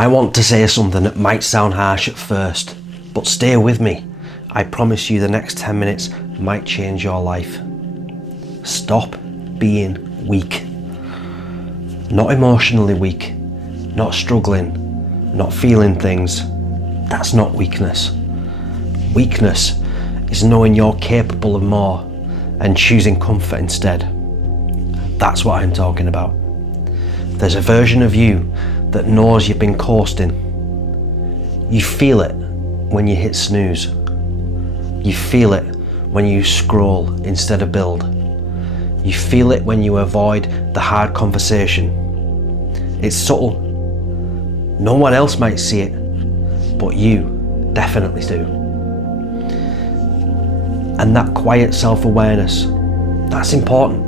I want to say something that might sound harsh at first, but stay with me. I promise you the next 10 minutes might change your life. Stop being weak. Not emotionally weak, not struggling, not feeling things. That's not weakness. Weakness is knowing you're capable of more and choosing comfort instead. That's what I'm talking about. There's a version of you that knows you've been coasting. You feel it when you hit snooze. You feel it when you scroll instead of build. You feel it when you avoid the hard conversation. It's subtle. No one else might see it, but you definitely do. And that quiet self-awareness, that's important,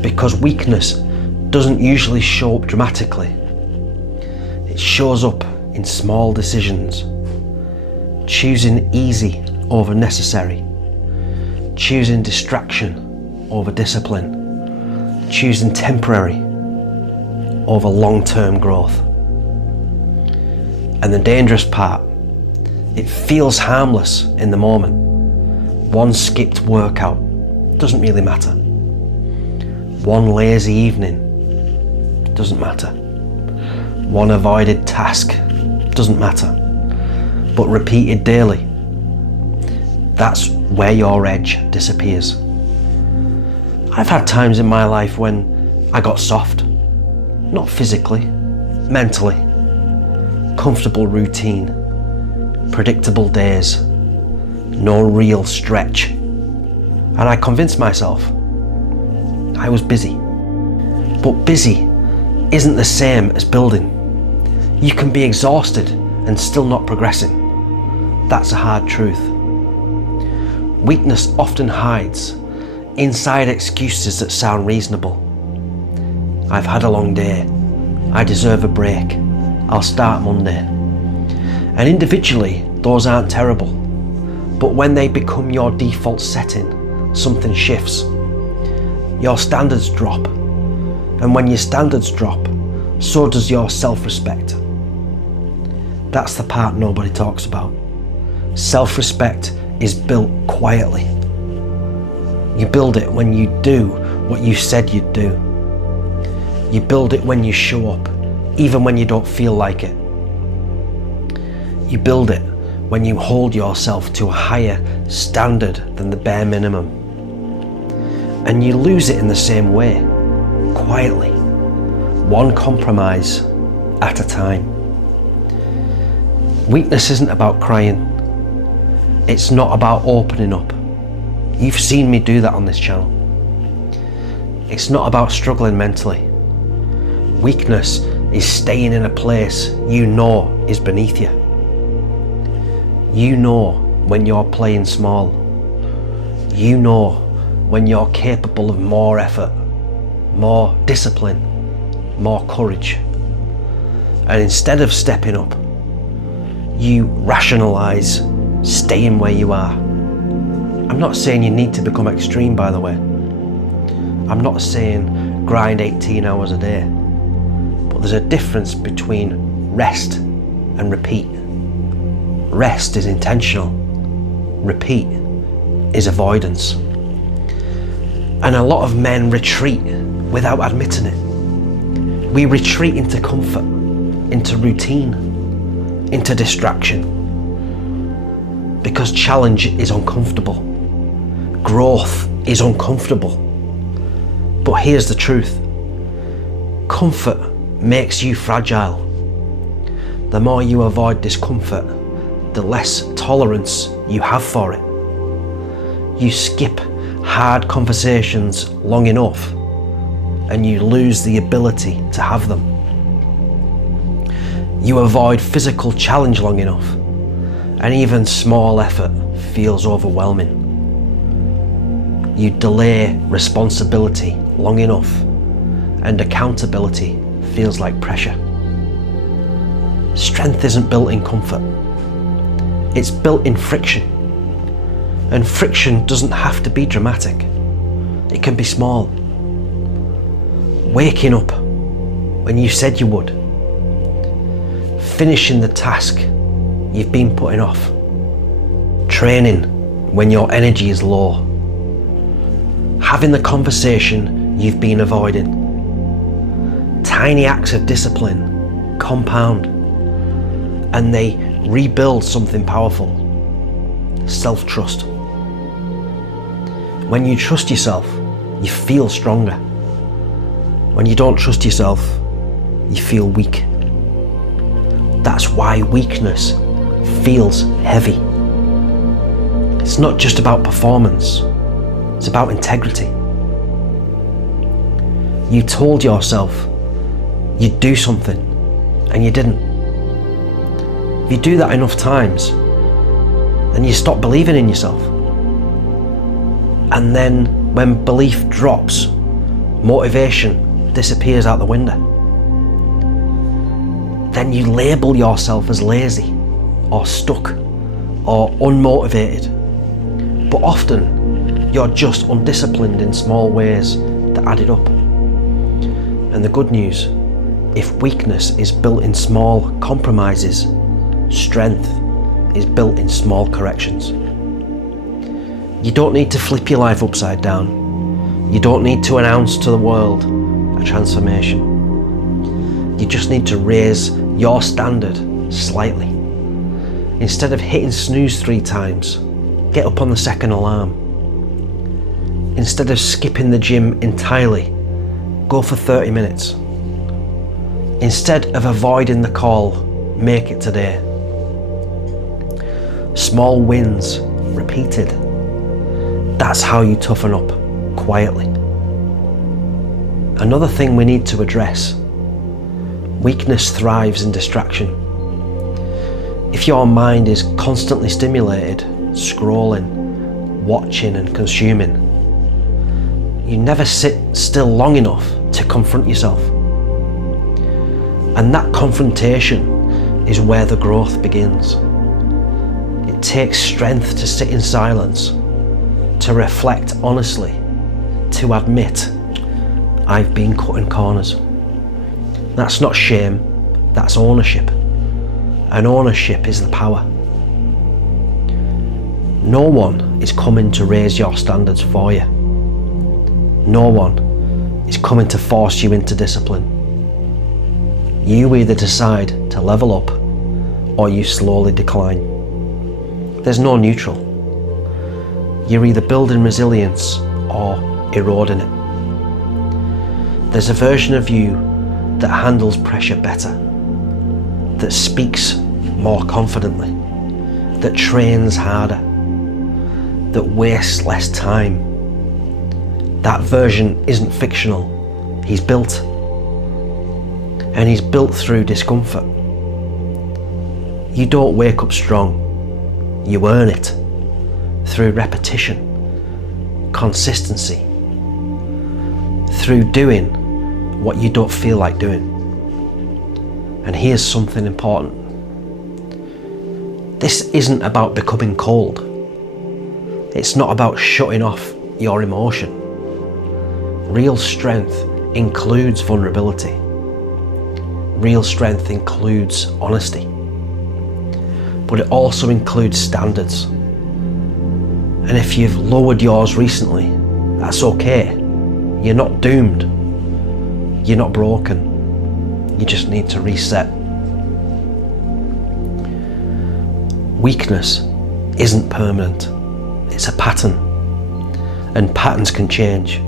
because weakness doesn't usually show up dramatically. It shows up in small decisions. Choosing easy over necessary. Choosing distraction over discipline. Choosing temporary over long-term growth. And the dangerous part, it feels harmless in the moment. One skipped workout doesn't really matter. One lazy evening doesn't matter. One avoided task doesn't matter. But repeated daily, that's where your edge disappears. I've had times in my life when I got soft, not physically, mentally. Comfortable routine, predictable days, no real stretch. And I convinced myself I was busy. But busy isn't the same as building. You can be exhausted and still not progressing. That's a hard truth. Weakness often hides inside excuses that sound reasonable. I've had a long day. I deserve a break. I'll start Monday. And individually, those aren't terrible. But when they become your default setting, something shifts. Your standards drop. And when your standards drop, so does your self-respect. That's the part nobody talks about. Self-respect is built quietly. You build it when you do what you said you'd do. You build it when you show up, even when you don't feel like it. You build it when you hold yourself to a higher standard than the bare minimum. And you lose it in the same way, quietly, one compromise at a time. Weakness isn't about crying. It's not about opening up. You've seen me do that on this channel. It's not about struggling mentally. Weakness is staying in a place you know is beneath you. You know when you're playing small. You know when you're capable of more effort, more discipline, more courage. And instead of stepping up, you rationalise staying where you are. I'm not saying you need to become extreme, by the way. I'm not saying grind 18 hours a day. But there's a difference between rest and repeat. Rest is intentional. Repeat is avoidance. And a lot of men retreat without admitting it. We retreat into comfort, into routine, into distraction. Because challenge is uncomfortable. Growth is uncomfortable. But here's the truth. Comfort makes you fragile. The more you avoid discomfort, the less tolerance you have for it. You skip hard conversations long enough and you lose the ability to have them. You avoid physical challenge long enough and even small effort feels overwhelming. You delay responsibility long enough and accountability feels like pressure. Strength isn't built in comfort. It's built in friction. And friction doesn't have to be dramatic. It can be small. Waking up when you said you would. finishing the task you've been putting off. Training when your energy is low. Having the conversation you've been avoiding. Tiny acts of discipline compound and they rebuild something powerful. Self-trust. When you trust yourself, you feel stronger. When you don't trust yourself, you feel weak. That's why weakness feels heavy. It's not just about performance, it's about integrity. You told yourself you'd do something and you didn't. If you do that enough times, then you stop believing in yourself. And then when belief drops, motivation disappears out the window. Then you label yourself as lazy or stuck or unmotivated. But often you're just undisciplined in small ways that added up. And the good news, if weakness is built in small compromises, strength is built in small corrections. You don't need to flip your life upside down. You don't need to announce to the world a transformation. You just need to raise your standard slightly. Instead of hitting snooze 3 times, get up on the second alarm. Instead of skipping the gym entirely, go for 30 minutes. Instead of avoiding the call, make it today. Small wins repeated. That's how you toughen up quietly. Another thing we need to address: weakness thrives in distraction. If your mind is constantly stimulated, scrolling, watching and consuming, you never sit still long enough to confront yourself. And that confrontation is where the growth begins. It takes strength to sit in silence, to reflect honestly, to admit, I've been cutting corners. That's not shame, that's ownership. And ownership is the power. No one is coming to raise your standards for you. No one is coming to force you into discipline. You either decide to level up or you slowly decline. There's no neutral. You're either building resilience or eroding it. There's a version of you that handles pressure better, that speaks more confidently, that trains harder, that wastes less time. That version isn't fictional, he's built. And he's built through discomfort. You don't wake up strong, you earn it through repetition, consistency, through doing what you don't feel like doing. And here's something important. This isn't about becoming cold. It's not about shutting off your emotion. Real strength includes vulnerability. Real strength includes honesty. But it also includes standards. And if you've lowered yours recently, that's okay. You're not doomed. You're not broken. You just need to reset. Weakness isn't permanent. It's a pattern. And patterns can change.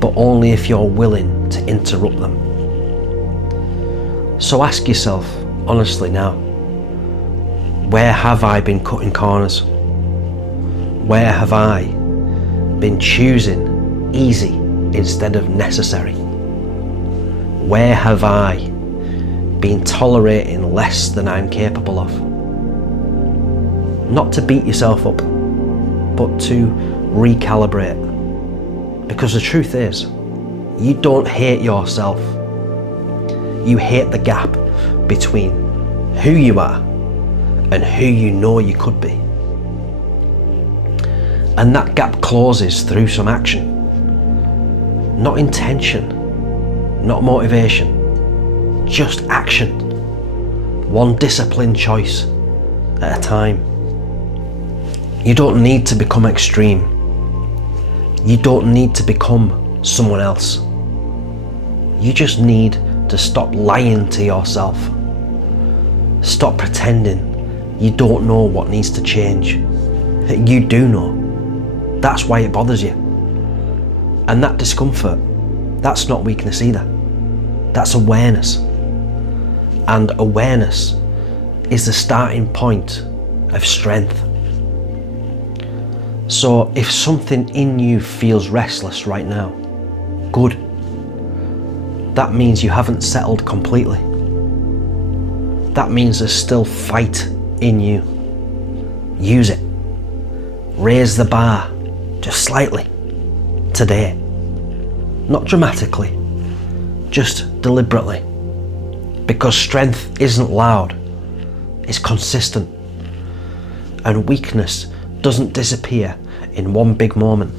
But only if you're willing to interrupt them. So ask yourself honestly now, where have I been cutting corners? Where have I been choosing easy instead of necessary? Where have I been tolerating less than I'm capable of? Not to beat yourself up, but to recalibrate. Because the truth is, you don't hate yourself. You hate the gap between who you are and who you know you could be. And that gap closes through some action. Not intention, not motivation, just action. one disciplined choice at a time. You don't need to become extreme. You don't need to become someone else. You just need to stop lying to yourself. Stop pretending you don't know what needs to change. You do know. That's why it bothers you. And that discomfort, that's not weakness either. That's awareness. And awareness is the starting point of strength. So if something in you feels restless right now, good. That means you haven't settled completely. That means there's still fight in you. Use it. Raise the bar just slightly today. Not dramatically, just deliberately. Because strength isn't loud, it's consistent. And weakness doesn't disappear in one big moment.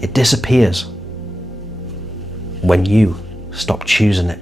It disappears when you stop choosing it.